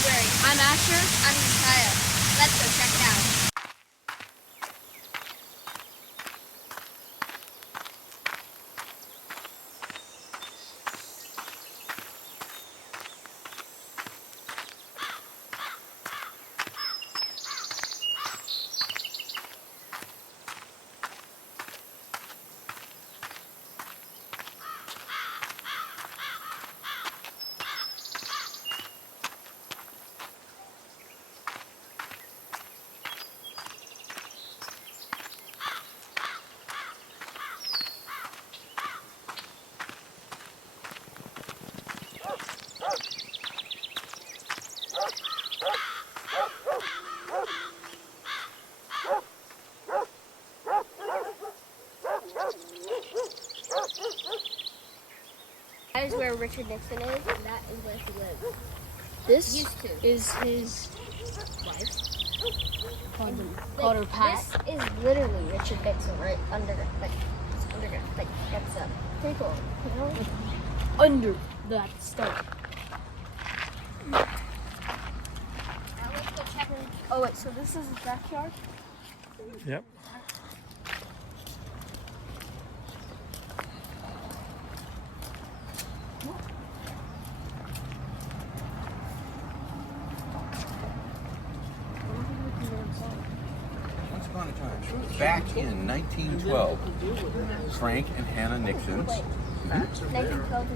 library. I'm Asher. I'm Kaya. Let's go check it out. That is where Richard Nixon is, and that is where he lives. This Used to. is his wife. Called her Pat. This is literally Richard Nixon right under, like, that's pretty cool, you know? Under that stuff. Now let's go check in. Oh wait, so this is his backyard? Yep. Once upon a time, back in 1912, Frank and Hannah Nixon. 1912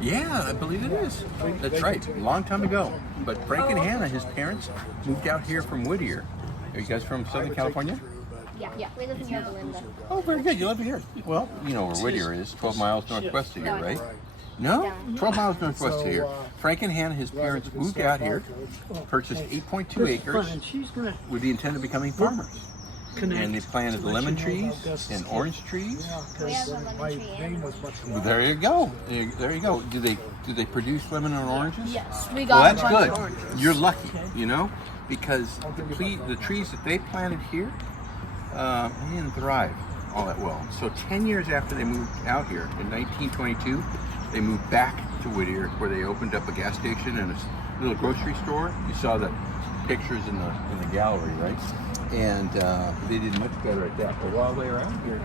is Yeah, I believe it is. That's right, a long time ago. But Frank and Hannah, his parents, moved out here from Whittier. Are you guys from Southern California? Yeah. We live in Yorba Linda. Oh, very good. You love it here. Well, you know where Whittier is, 12 miles northwest of here, right? No? 12 miles northwest of here. Frank and Hannah, his parents, moved out here, purchased 8.2 acres with the intent of becoming farmers. And they planted lemon trees and orange trees. We have a lemon tree and Well, there you go. There you go. Do they produce lemon and oranges? Yes, we Well, got that's a bunch good. of oranges. You're lucky, you know, because the trees that they planted here didn't thrive all that well. So 10 years after they moved out here, in 1922, they moved back to Whittier, where they opened up a gas station and a little grocery store. You saw the pictures in the gallery, right? And they did much better at that. But while they were out here,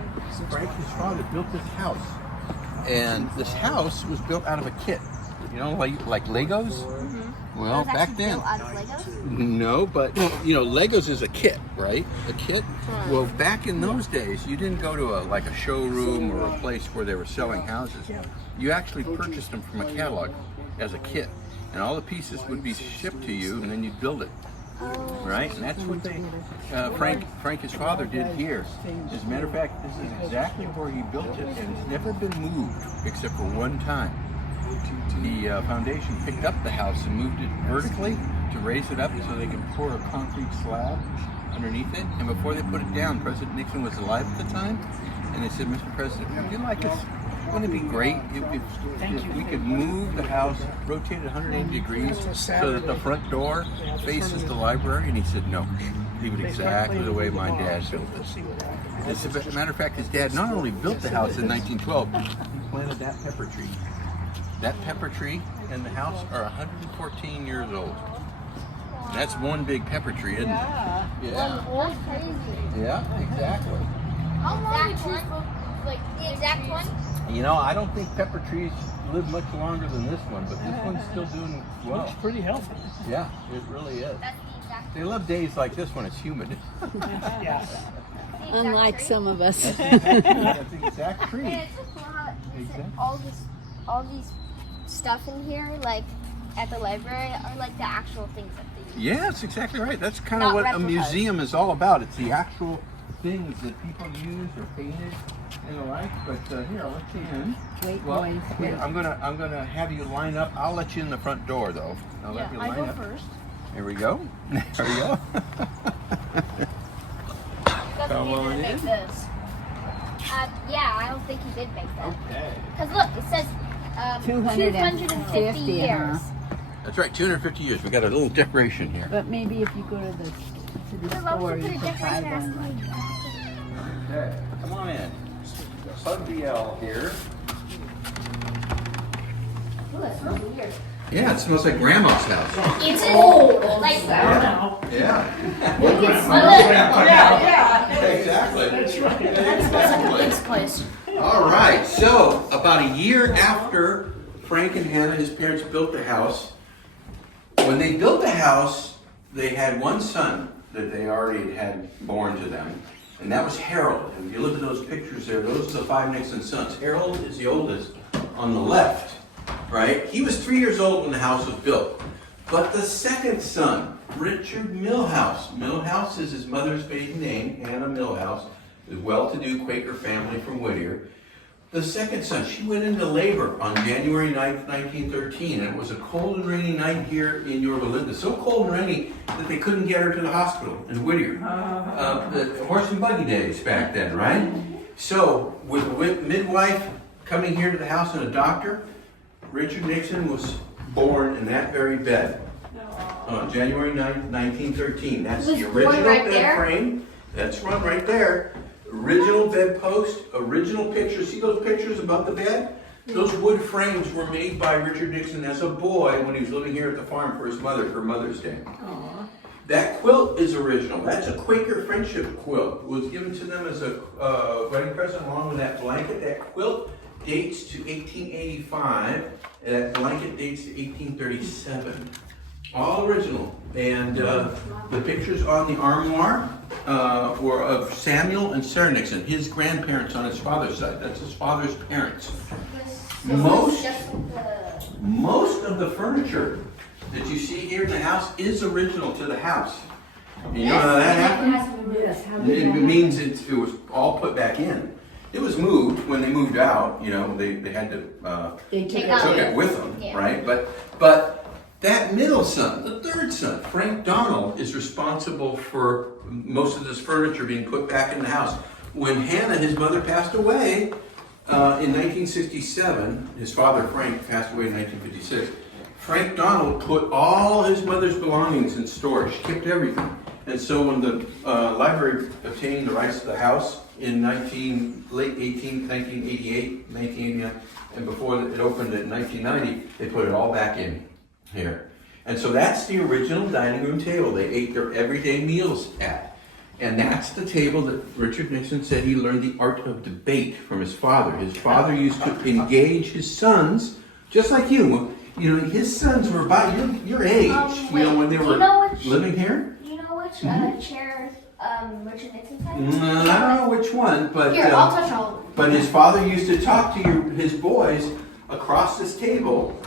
Frank, his father, built this house. And this house was built out of a kit. You know, like Legos? Mm-hmm. Well, back then. Built out of Legos? No, but you know, Legos is a kit, right? A kit. Well, back in those days, you didn't go to a showroom or a place where they were selling houses. You actually purchased them from a catalog as a kit, and all the pieces would be shipped to you, and then you'd build it. Right, and that's what they Frank, his father, did here. As a matter of fact, this is exactly where he built it, and it's never been moved except for one time. The foundation picked up the house and moved it vertically to raise it up so they could pour a concrete slab underneath it. And before they put it down, President Nixon was alive at the time, and they said, "Mr. President, would you like us? Wouldn't it be great if we could move the house, rotate it 180 degrees so that the front door faces the library?" And he said, "No, leave it exactly the way my dad built it." As a matter of fact, his dad not only built the house in 1912, he planted that pepper tree. That pepper tree and the house are 114 years old. That's one big pepper tree, isn't it? Yeah. That's crazy. Yeah, exactly. How long would you like the exact one? You know, I don't think pepper trees live much longer than this one, but this one's still doing well. Looks pretty healthy. Yeah, it really is. That's the exact They love days like this when it's humid. Unlike some of us. That's the exact tree. Yeah, it's just cool how Exactly. all these stuff in here, like at the library, are like the actual things that they use. Yeah, that's exactly right. That's kind of Not what a replicas. museum is all about. It's the actual things that people use or painted and the like. But here, I'll let you in. Wait, Well, boys, here, wait. I'm gonna have you line up. I'll let you in the front door though. I'll let you I line go up. first. Here we go. There we go. Doesn't Come he on didn't make in. this? Yeah, I don't think he did make that. Okay. Because look, it says 250 years. That's right, 250 years. We got a little decoration here. But maybe if you go to the As long store, as you you put a could buy decoration, one. Okay, come on in. Bug BL here. Ooh, that's really weird. Yeah, it smells like Grandma's house. It's old. Like, Yeah. you can smell it. Exactly. That smells like a pig's place. All right, so about a year after Frank and Hannah, his parents, built the house, when they built the house, they had one son that they already had born to them, and that was Harold. And if you look at those pictures there, those are the 5 Nixon sons. Harold is the oldest on the left, right? He was 3 years old when the house was built. But the second son, Richard Milhouse. Milhouse is his mother's maiden name, Hannah Milhouse, a well-to-do Quaker family from Whittier. The second son, she went into labor on January 9th, 1913, and it was a cold and rainy night here in Yorba Linda. So cold and rainy that they couldn't get her to the hospital in Whittier. The horse and buggy days back then, right? So, with a midwife coming here to the house and a doctor, Richard Nixon was born in that very bed on January 9th, 1913. That's Was the born original right bed there? frame. That's one right there. Original bedpost, original pictures. See those pictures above the bed? Those wood frames were made by Richard Nixon as a boy when he was living here at the farm for his mother for Mother's Day. That quilt is original. That's a Quaker friendship quilt. It was given to them as a wedding present along with that blanket. That quilt dates to 1885, and that blanket dates to 1837. All original. And the pictures on the armoire were of Samuel and Sarah Nixon, his grandparents on his father's side. That's his father's parents. Most of the furniture that you see here in the house is original to the house. And you know how that happened? It means it was all put back in. It was moved when they moved out. You know, they had to They Take took out. took it with them, Yeah. right? But that middle son, the third son, Frank Donald, is responsible for most of this furniture being put back in the house. When Hannah, his mother, passed away in 1967, his father Frank passed away in 1956, Frank Donald put all his mother's belongings in storage, kept everything. And so when the library obtained the rights to the house in late 1988, 1989, and before it opened in 1990, they put it all back in here. And so that's the original dining room table they ate their everyday meals at. And that's the table that Richard Nixon said he learned the art of debate from his father. His father used to engage his sons, just like you. You know, his sons were about your age, you know, when they were living here. Do you know which chair Richard Nixon sat? I don't know which one, but Here, I'll touch all of them. but his father used to talk to his boys across this table,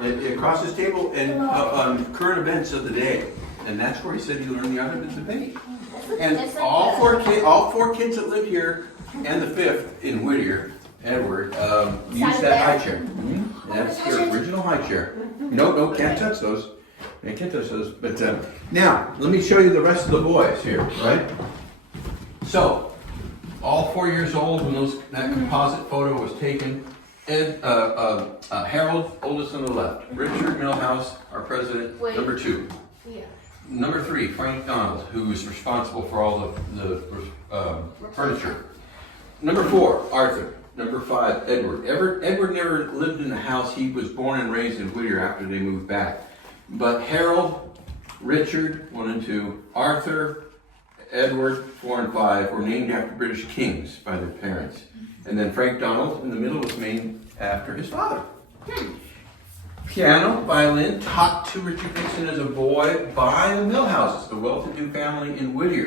across this table, and on current events of the day, and that's where he said he learned the art of the debate. And all four kids that live here, and the fifth in Whittier, Edward, used that high chair. That's your original high chair. No, can't touch those. I can't touch those. But now, let me show you the rest of the boys here, right? So, all 4 years old when that composite photo was taken. Harold, oldest on the left. Richard Milhouse, our president, number 2. Yeah. Number 3, Frank Donald, who is responsible for all the furniture. Number 4, Arthur. Number 5, Edward. Edward never lived in the house. He was born and raised in Whittier after they moved back. But Harold, Richard, 1 and 2, Arthur, Edward, 4 and 5, were named after British kings by their parents. And then Frank Donald in the middle was named after his father. Piano, violin, taught to Richard Nixon as a boy by the Milhouses, the well-to-do family in Whittier.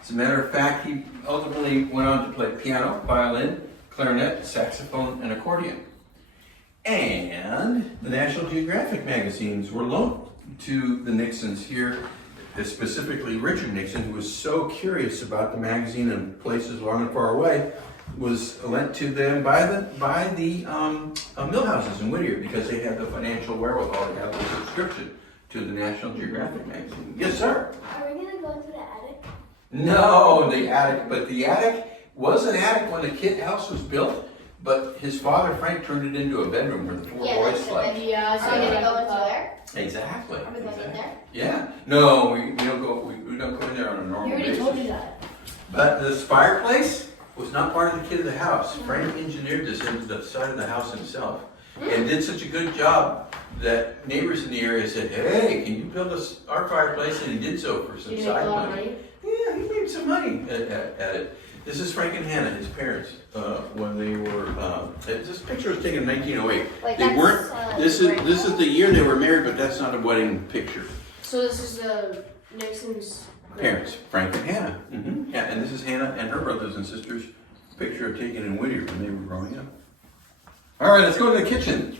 As a matter of fact, he ultimately went on to play piano, violin, clarinet, saxophone, and accordion. And the National Geographic magazines were loaned to the Nixons here, specifically Richard Nixon, who was so curious about the magazine and places long and far away, was lent to them by the Milhouses in Whittier because they had the financial wherewithal to have the subscription to the National Geographic magazine. Yes, sir. Are we gonna go into the attic? No, the attic, but the attic was an attic when the kid house was built, but his father, Frank, turned it into a bedroom where the 4 boys slept. Yeah, So you're gonna go into there? Exactly. Are we going in there? Yeah. No, we don't go in there on a normal He already basis. told you that. But this fireplace was not part of the kit of the house. Frank engineered this into the side of the house himself and did such a good job that neighbors in the area said, "Hey, can you build us our fireplace?" And he did so for some Did he make side a lot of money. money? Yeah, he made some money at it. This is Frank and Hannah, his parents, when they were. This picture was taken in 1908. Like, They that's, weren't. This is the year they were married, but that's not a wedding picture. So this is Nixon's Parents, Frank and Hannah. Mm-hmm. Yeah, and this is Hannah and her brothers and sisters. Picture taken in Whittier when they were growing up. All right, let's go to the kitchen.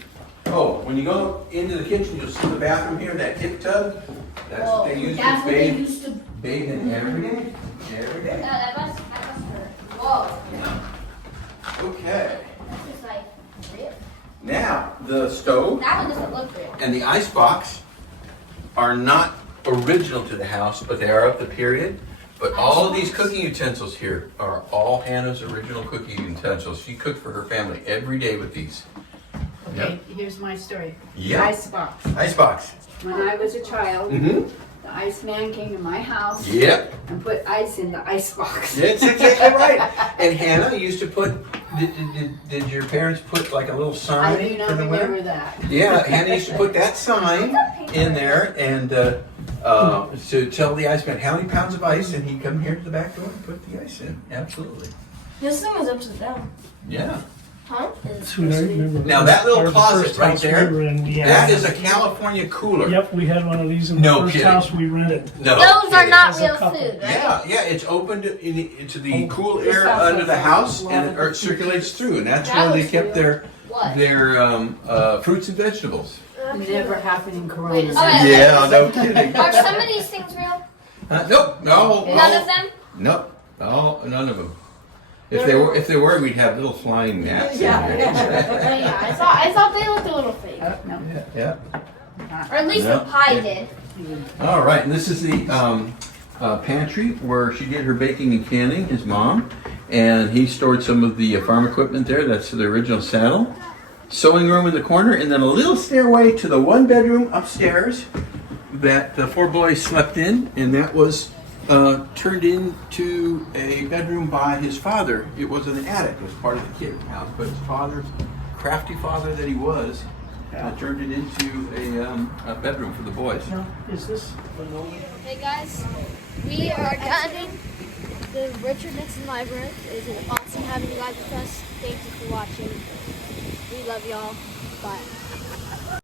Oh, when you go into the kitchen, you'll see the bathroom here, that tip tub. That's what they used That's to what they bathe. used to. Bathe in every day. Every day. that must hurt. Whoa. Okay. That's just like real. Now, the stove That one doesn't look real. and the ice box are not original to the house, but they are of the period. But all of these cooking utensils here are all Hannah's original cooking utensils. She cooked for her family every day with these. Okay, here's my story. Yeah. Icebox. Ice box. When I was a child, Mm-hmm. the iceman came to my house Yep. and put ice in the icebox. That's exactly right. And Hannah used to put. Did your parents put like a little I sign do not for the winter? remember that. Yeah, Hannah used to put that sign in there and to tell the iceman how many pounds of ice, and he'd come here to the back door and put the ice in. Absolutely. This thing is upside down. Yeah. Huh? That's what I remember. Now that little Or the closet first right house there, we were in, we had that one. is a California cooler. Yep, we had one of these in the No first kidding. house we rented. No. Those are kidding. not As a real couple. food, right? Yeah, it's opened into the cool This air house under has the a house, lot and of it circulates through, and that's That where they looks kept real. What? their fruits and vegetables. Never happened in Corona. Wait, oh, Yeah, no kidding. Are some of these things real? Nope, no, None of them? Nope, no, none of them. If they were, we'd have little flying gnats. Yeah. In there. Yeah, I thought they looked a little fake. Oh, no. Yeah. Or at least No. the pie did. All right, and this is the pantry where she did her baking and canning. His mom, and he stored some of the farm equipment there. That's the original saddle. Sewing room in the corner, and then a little stairway to the one bedroom upstairs that the four boys slept in, and that was turned into a bedroom by his father. It was an attic. It was part of the kid house, but his father, crafty father that he was, turned it into a bedroom for the boys. Now, is this vanilla? Hey guys, we are done the Richard Nixon Library. It was awesome having you guys with us. Thank you for watching. We love y'all. Bye.